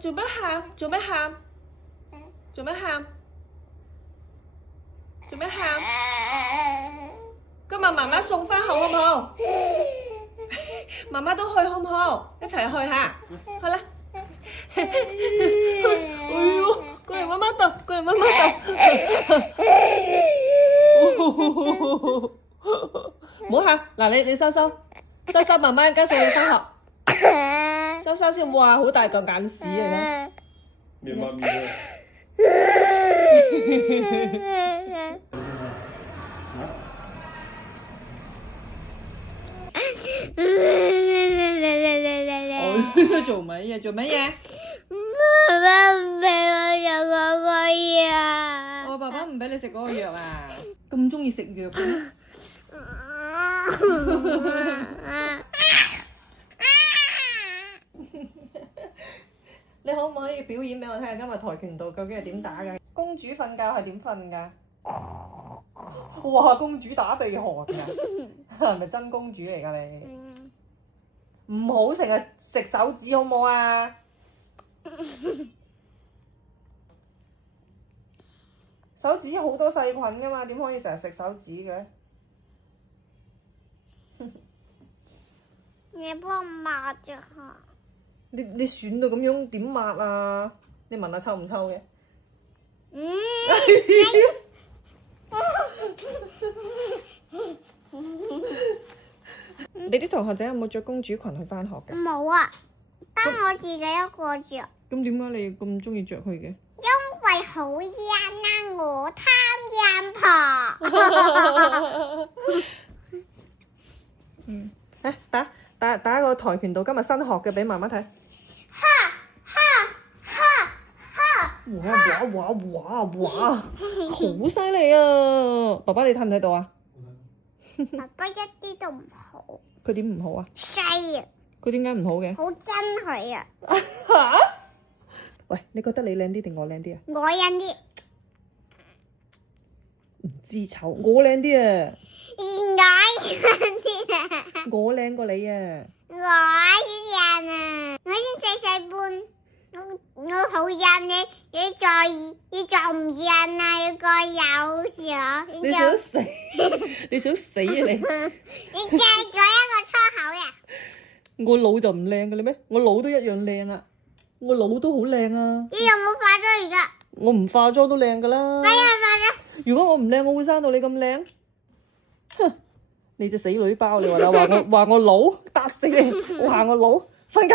做乜喊？做乜喊？做乜喊？做乜喊？今日媽媽送返學好唔好？媽媽都去好唔好？一齊去嚇，去啦！哎呦，過嚟媽媽度，過嚟媽媽度。唔好喊，嗱你收收，媽媽而家送你返學。收先，哇！好大嚿眼屎啊！面媽咪嘅。做乜嘢？做乜嘢？爸爸唔俾我食嗰個藥。我爸爸唔俾你食嗰個藥啊！咁中意食藥嘅？你可唔可以表演俾我睇下今日跆拳道究竟係點打㗎？公主瞓覺係點瞓㗎？哇！公主打鼻鼾㗎，係咪真公主嚟㗎你？唔好成日食手指好唔好啊？手指好多細菌㗎嘛，點可以成日食手指嘅？你幫我抹咗下。你損到咁樣點抹啊？你聞下臭唔臭嘅？你啲同學仔有冇着公主裙去返學㗎？冇啊，得我自己一個着。咁點解你咁中意着佢嘅？因為好煙啊，我貪煙婆。打個跆拳道今日新學嘅俾媽媽睇。哈哈哈哈！哇！好犀利啊！爸爸你睇唔睇到啊？爸爸一啲都唔好。佢點唔好啊？細啊！佢點解唔好嘅？好真佢啊！嚇！喂，你覺得你靚啲定我靚啲啊？我靚啲。唔知醜，我靚啲啊！我靚啲啊！我靚過你啊！我先靚啊！我先細半，我好靚你再唔靚啊！要個有時候你想死？你想死啊你！你計咗一個粗口呀！我腦就唔靚嘅你咩？我腦都一樣靚啊！我腦都好靚啊！你有冇化妝而家？我唔化妝都靚噶啦！快啲去化妝！如果我唔靚，我會生到你咁靚？哼！你隻死女包！你話我老，打死你！我話我老，瞓覺。